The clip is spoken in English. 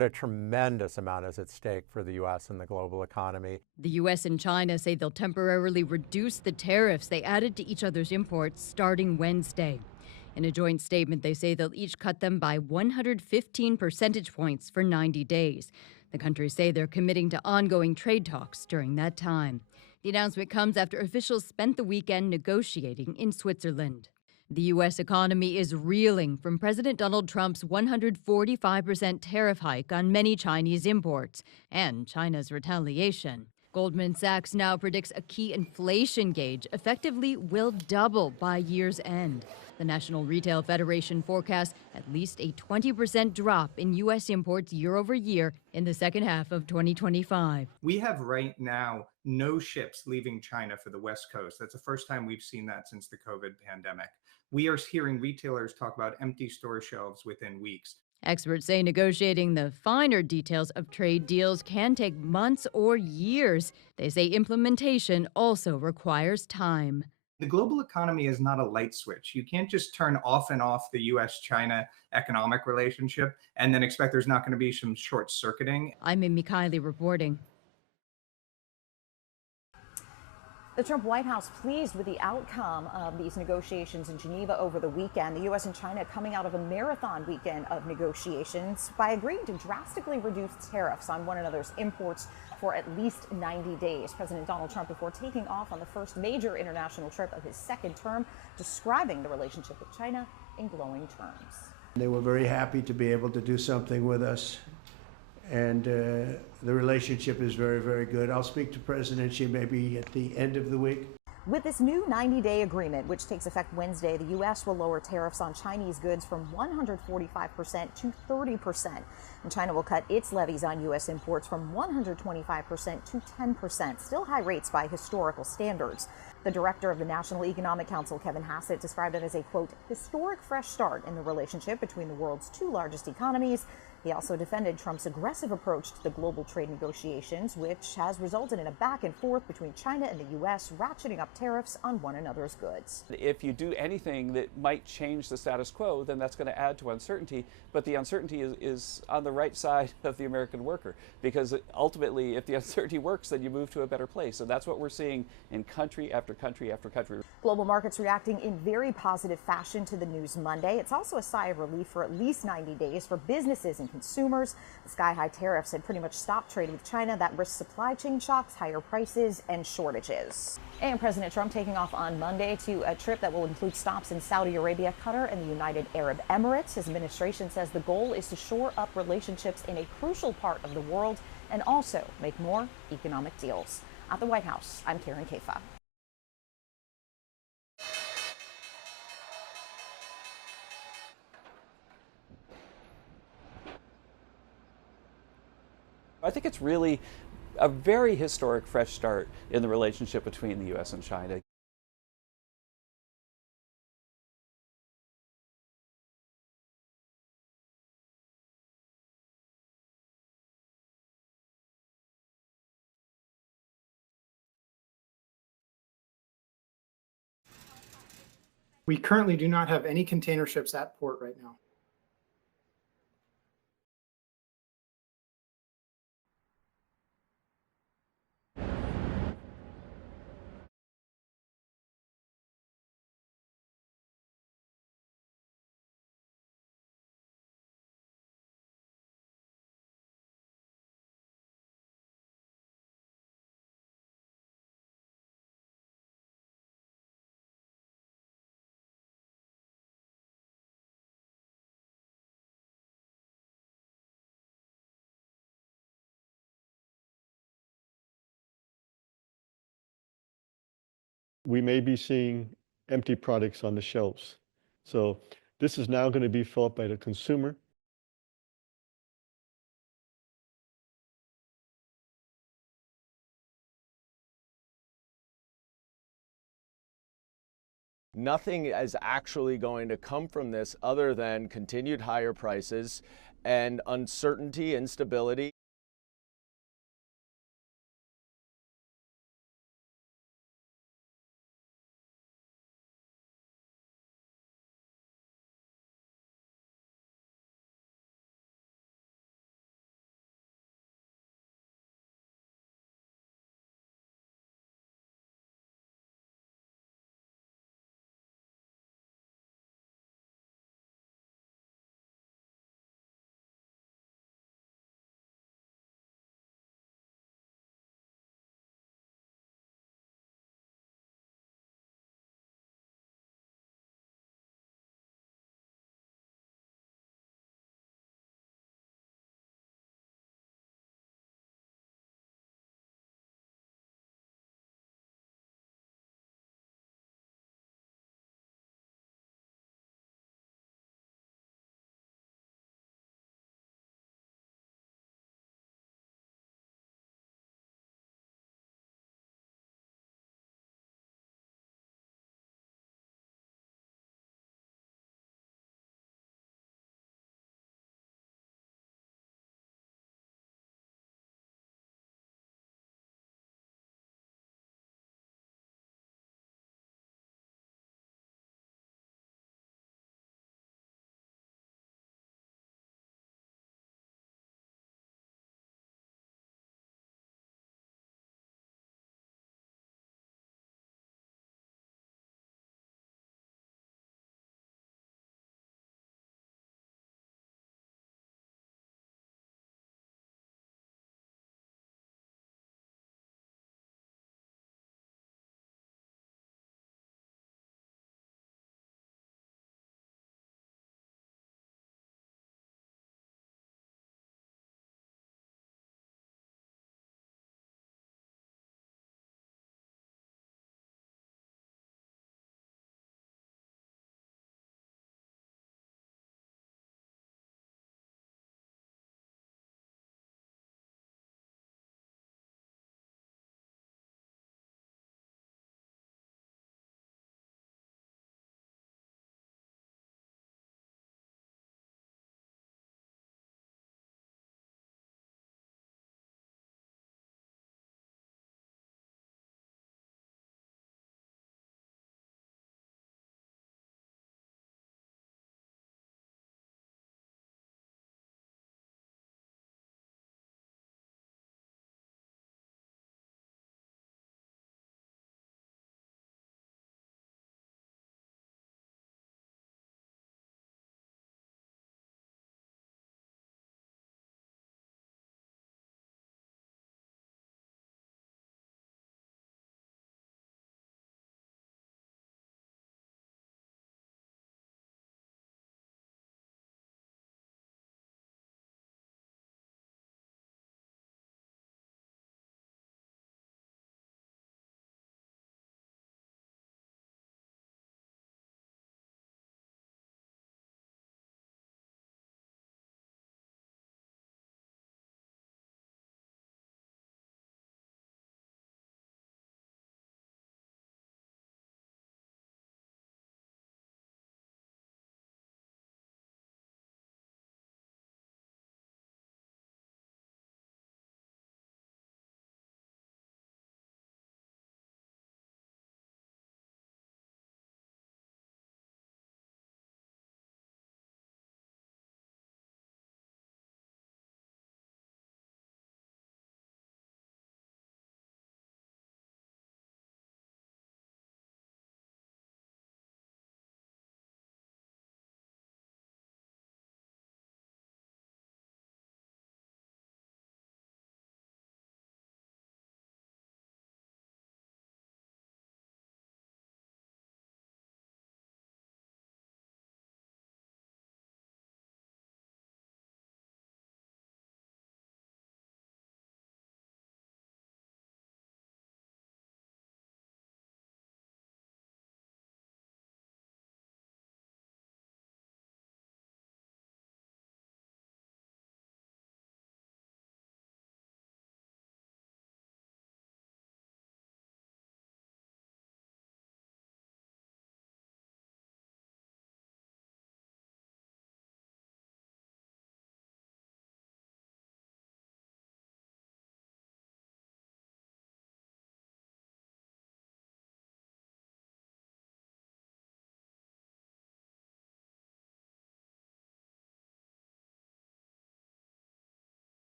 A tremendous amount is at stake for the U.S. and the global economy. The U.S. and China say they'll temporarily reduce the tariffs they added to each other's imports starting Wednesday. In a joint statement, they say they'll each cut them by 115 percentage points for 90 days. The countries say they're committing to ongoing trade talks during that time. The announcement comes after officials spent the weekend negotiating in Switzerland. The U.S. economy is reeling from President Donald Trump's 145% tariff hike on many Chinese imports and China's retaliation. Goldman Sachs now predicts a key inflation gauge effectively will double by year's end. The National Retail Federation forecasts at least a 20% drop in U.S. imports year over year in the second half of 2025. We have right now no ships leaving China for the West Coast. That's the first time we've seen that since the COVID pandemic. We are hearing retailers talk about empty store shelves within weeks. Experts say negotiating the finer details of trade deals can take months or years. They say implementation also requires time. The global economy is not a light switch. You can't just turn off and off the US-China economic relationship and then expect there's not going to be some short circuiting. I'm Amy Kiley reporting. The Trump White House pleased with the outcome of these negotiations in Geneva over the weekend. The U.S. and China coming out of a marathon weekend of negotiations by agreeing to drastically reduce tariffs on one another's imports for at least 90 days. President Donald Trump, before taking off on the first major international trip of his second term, describing the relationship with China in glowing terms. They were very happy to be able to do something with us. And the relationship is very, very good. I'll speak to President Xi maybe at the end of the week. With this new 90-day agreement, which takes effect Wednesday, the U.S. will lower tariffs on Chinese goods from 145% to 30%. And China will cut its levies on U.S. imports from 125% to 10%, still high rates by historical standards. The director of the National Economic Council, Kevin Hassett, described it as a, quote, historic fresh start in the relationship between the world's two largest economies. He also defended Trump's aggressive approach to the global trade negotiations, which has resulted in a back and forth between China and the U.S., ratcheting up tariffs on one another's goods. If you do anything that might change the status quo, then that's going to add to uncertainty. But the uncertainty is on the right side of the American worker, because ultimately, if the uncertainty works, then you move to a better place. And that's what we're seeing in country after country after country. Global markets reacting in very positive fashion to the news Monday. It's also a sigh of relief for at least 90 days for businesses and consumers. The sky-high tariffs had pretty much stopped trade with China. That risks supply chain shocks, higher prices, and shortages. And President Trump taking off on Monday to a trip that will include stops in Saudi Arabia, Qatar, and the United Arab Emirates. His administration says the goal is to shore up relationships in a crucial part of the world and also make more economic deals. At the White House, I'm Karen Kafa. I think it's really a very historic fresh start in the relationship between the U.S. and China. We currently do not have any container ships at port right now. We may be seeing empty products on the shelves. So this is now going to be felt by the consumer. Nothing is actually going to come from this other than continued higher prices and uncertainty, instability.